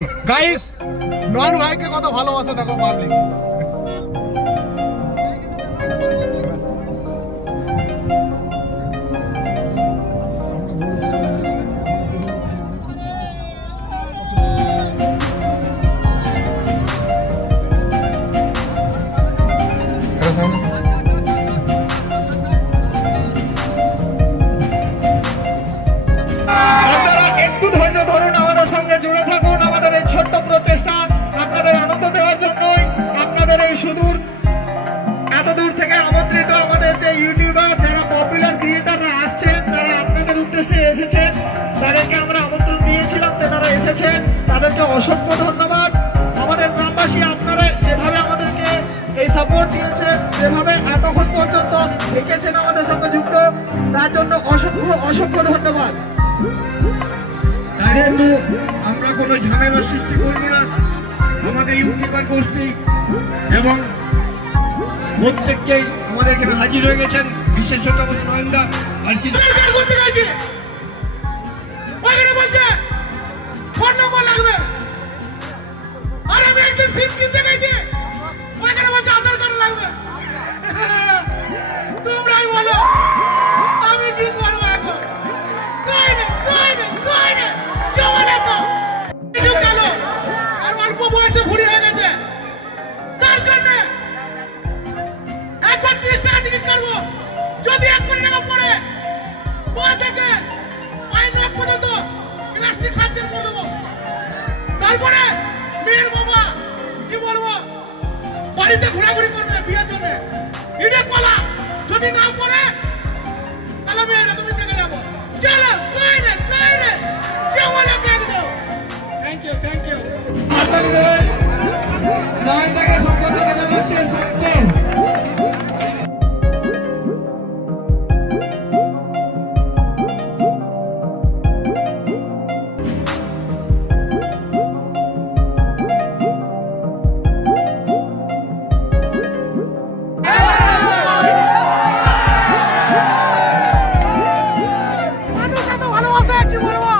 Guys নয়ন ভাইকে কত ভালোবাসে দেখো পাবলিক। অসংখ্য ধন্যবাদ। আমাদের গ্রামবাসী আপনারা যেভাবে আমাদেরকে এই সাপোর্ট দিয়েছেন, যেভাবে এতক্ষণ পর্যন্ত থেকেছেন আমাদের সঙ্গে যুক্ত, তার জন্য অসংখ্য অসংখ্য ধন্যবাদ। যেহেতু আমরা কোনো ঝামেলা সৃষ্টি করব না, আমাদের ইউটিউবার গোষ্ঠী এবং প্রত্যেককেই আমাদের এখানে হাজির হয়ে গেছেন, বিশেষত আমাদের নয়নদা আর কি করতে গেছে ওইখানে বলছে ফোন নম্বর লাগবে, আর আমি একদিন সিম কিনতে গেছি ওইখানে বলছে আধার কার্ড লাগবে। তোমরাই বলো আমি কি করবো এখন? আর অল্প বয়সে ভুড়ি হয়ে গেছে, তার জন্য এখন 30 টাকা টিকিট কাটবো। যদি 1 কোটি টাকা পড়ে থেকে পাইন পর্যন্ত প্লাস্টিক সার্জেন করে দেবো। তারপরে মেয়ের বাবা কি বলবো, বাড়িতে ঘোরাঘুরি করবে বিয়ের জন্য, ইডে কলা যদি না পড়ে তাহলে মেয়েরা তুমি থেকে যাবো। চলো কইনে যেমন ব্যাগ দাও। থ্যাংক ইউ নয় টাকা সম্পর্কে জানাচ্ছে সাথে কি বলবো।